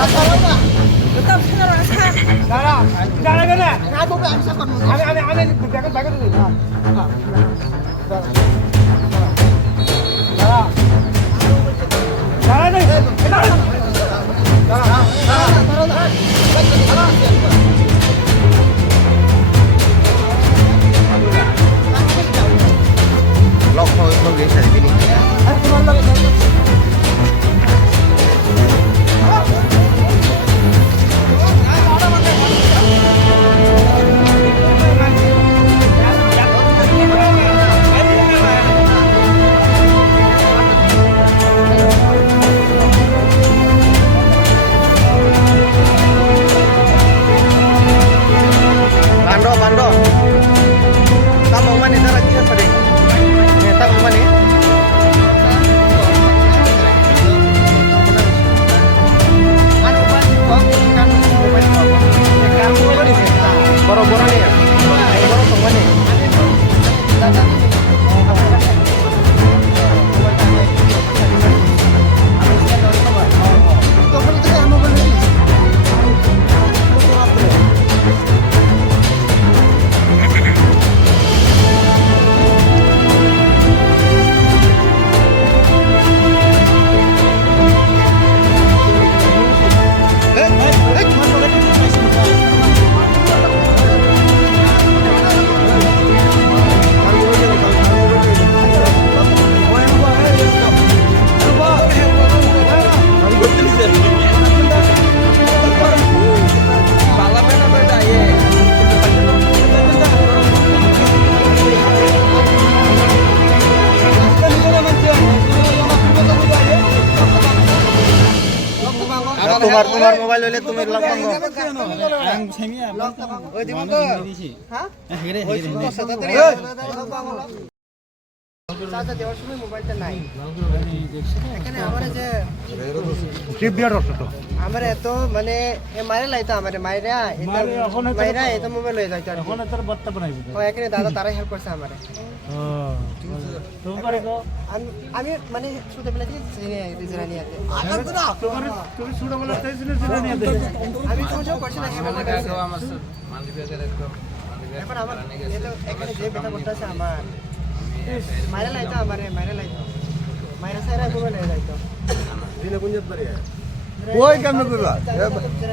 Tetap sekarang saya. Dara gana. Aku bisa kon. Ane bagus bagus tu. Dara. Dara ni. Dara. Log không đến sẽ đi. Bando. Kamu mana cara kita pada? Ni tahu mana? Anu pasti kok kan mobile kok. Kamu boleh sih. Boro-boro ni ya? Boro tong mana? তোমার mobile হলে তুমি lock করো Ang semia. ওই দিব তো হ্যাঁ Hire. চাচা দেওয়ার সময় মোবাইলটা নাই এখানে আমার যে Chip dia rasa tu. আমার এত মানে এ মারে লাইতো আমার মাইরা মাইরা এত মোবাইল হয়ে যাইতো এখন তোর বাত্তা বানাই দিতে। ও এখানে দাদা তারাই হেল্প করছে আমারে তুমি পারে গো আমি মানে ছোটবেলা থেকে জেনে নিয়ে আতে তুমি ছোট বলা চাইছিলে যে নিয়ে দে আমি সোজা করছি না সেটা কাছে এখন আমার এখানে যে বেটা করতেছে আমার মাইরা লাইতো আমারে মাইরা সাইরা মোবাইল হয়ে যাইতো দিনে গুঞ্জত পারে ওই কেমন করবা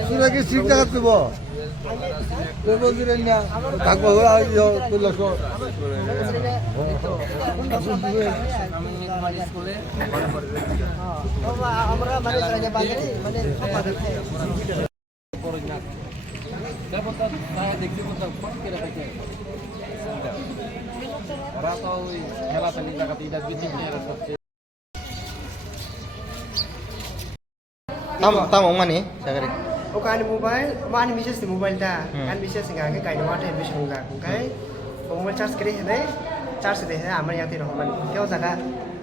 সুরা কি ঠিক জায়গা দেব তো বলছিলেন না থাকবো তুললো আমরা মানে বাজারে মানে সব বাজার খাই Tamu mana? Sagari. O kan mobile, mana bisnes di mobile ta, kan bisnes enggak ke kain water bisnes enggak, kai mobile charge kiri है charge दे है हमारे यहाँ ते रहमान क्या होता है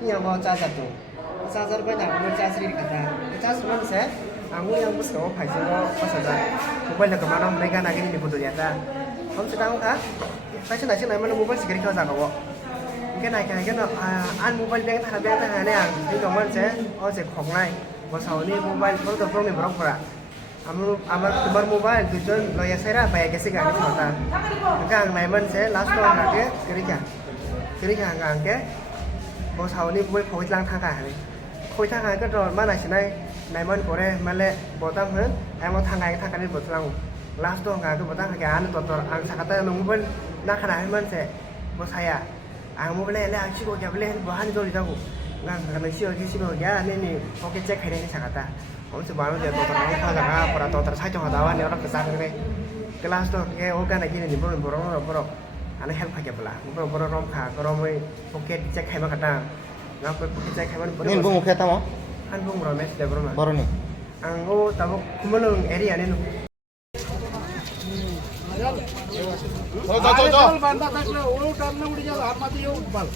यहाँ mau charger tu charger पर ना mobile charge kiri करता है charge mana से aku yang bus kau पैसे को pas ada mobile nak kemana mereka nak ini dibutuh dia ta हम से tahu kan पैसे nak sih mana mobile sekali kau jaga wo cái này an mobile bank thằng này à cái đồng man sẽ ở sẽ khổng này sau ini mobile baru tu problem berapa pula amar तुम्हार mobile tujuan loya saya apa ya kasih kan kita kan naiman saya last one lagi kiri kan angke bos sau ini mobile phôi lang thang cả này phôi thang cái rồi mà này này naiman của đây mà lệ botam hơn em mau thang cái này bos lang last one cái botam cái anh tutor ang sakata mobile nak kena naiman saya bos saya ang mobile lệ ang sih kok jam lệ bahan itu dijago ngang karena sih ya ini oke cek hari ini sakata om sebaru dia total orang kagak pernah total saja nggak tahu nih orang kesana nih kelas tuh kayak oke lagi nih borong aneh help aja belah borong rom kah rom oke cek hari mana nggak oke cek hari mana Ini bung ukia tamu? kan bung romes deh bro Baru nih. anggo tahu kumalung area nih বান্দা থাকলে ও টানলে উড়ে যাবে আমাদের উঠবাল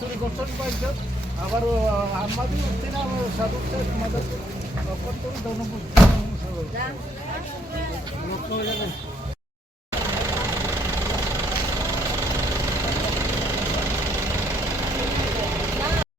চুরি করছেন পাইছে আবার আমাদের উঠতে না সাধু আমাদের করতে